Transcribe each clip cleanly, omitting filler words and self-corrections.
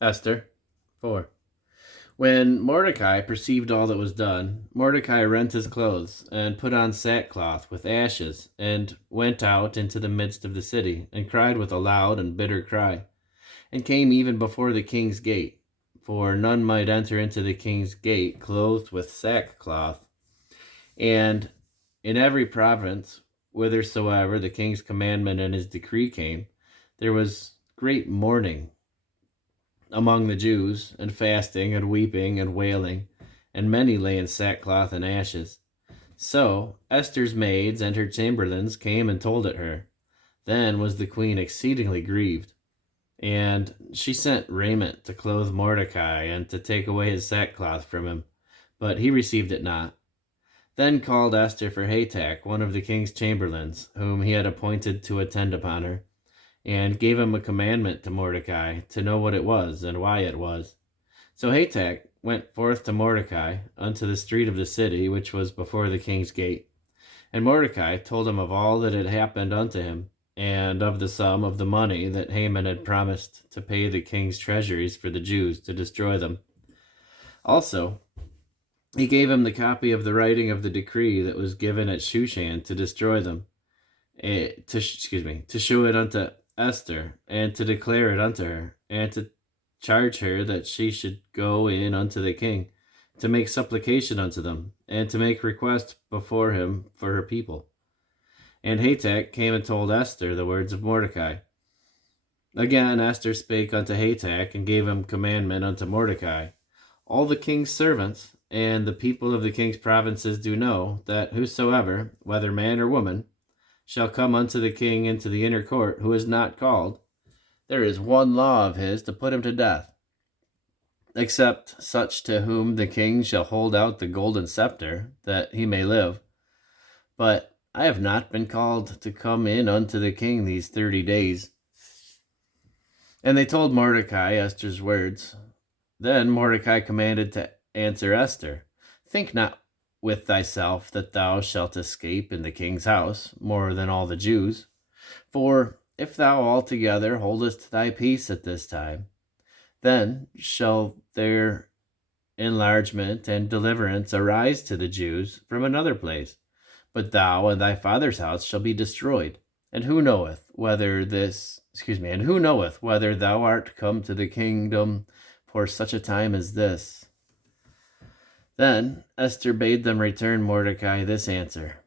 Esther 4. When Mordecai perceived all that was done, Mordecai rent his clothes, and put on sackcloth with ashes, and went out into the midst of the city, and cried with a loud and bitter cry, and came even before the king's gate. For none might enter into the king's gate clothed with sackcloth. And in every province, whithersoever the king's commandment and his decree came, there was great mourning among the Jews, and fasting, and weeping, and wailing, and many lay in sackcloth and ashes. So Esther's maids and her chamberlains came and told it her. Then was the queen exceedingly grieved, and she sent raiment to clothe Mordecai, and to take away his sackcloth from him, but he received it not. Then called Esther for Hatak, one of the king's chamberlains, whom he had appointed to attend upon her, and gave him a commandment to Mordecai, to know what it was, and why it was. So Hatak went forth to Mordecai unto the street of the city, which was before the king's gate. And Mordecai told him of all that had happened unto him, and of the sum of the money that Haman had promised to pay the king's treasuries for the Jews, to destroy them. Also, he gave him the copy of the writing of the decree that was given at Shushan to destroy them, to shew it unto Esther, and to declare it unto her, and to charge her that she should go in unto the king, to make supplication unto them, and to make request before him for her people. And Hatak came and told Esther the words of Mordecai. Again Esther spake unto Hatak, and gave him commandment unto Mordecai. All the king's servants and the people of the king's provinces do know that whosoever, whether man or woman, shall come unto the king into the inner court, who is not called, there is one law of his to put him to death, except such to whom the king shall hold out the golden scepter, that he may live. But I have not been called to come in unto the king these 30 days. And they told Mordecai Esther's words. Then Mordecai commanded to answer Esther, Think not with thyself that thou shalt escape in the king's house more than all the Jews. For if thou altogether holdest thy peace at this time, then shall their enlargement and deliverance arise to the Jews from another place. But thou and thy father's house shall be destroyed. And who knoweth whether thou art come to the kingdom for such a time as this? Then Esther bade them return Mordecai this answer.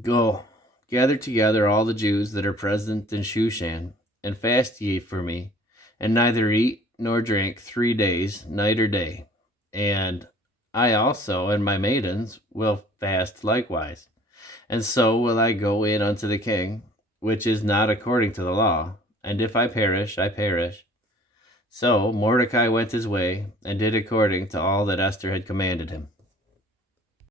Go, gather together all the Jews that are present in Shushan, and fast ye for me, and neither eat nor drink 3 days, night or day. And I also and my maidens will fast likewise. And so will I go in unto the king, which is not according to the law, and if I perish, I perish. So Mordecai went his way, and did according to all that Esther had commanded him.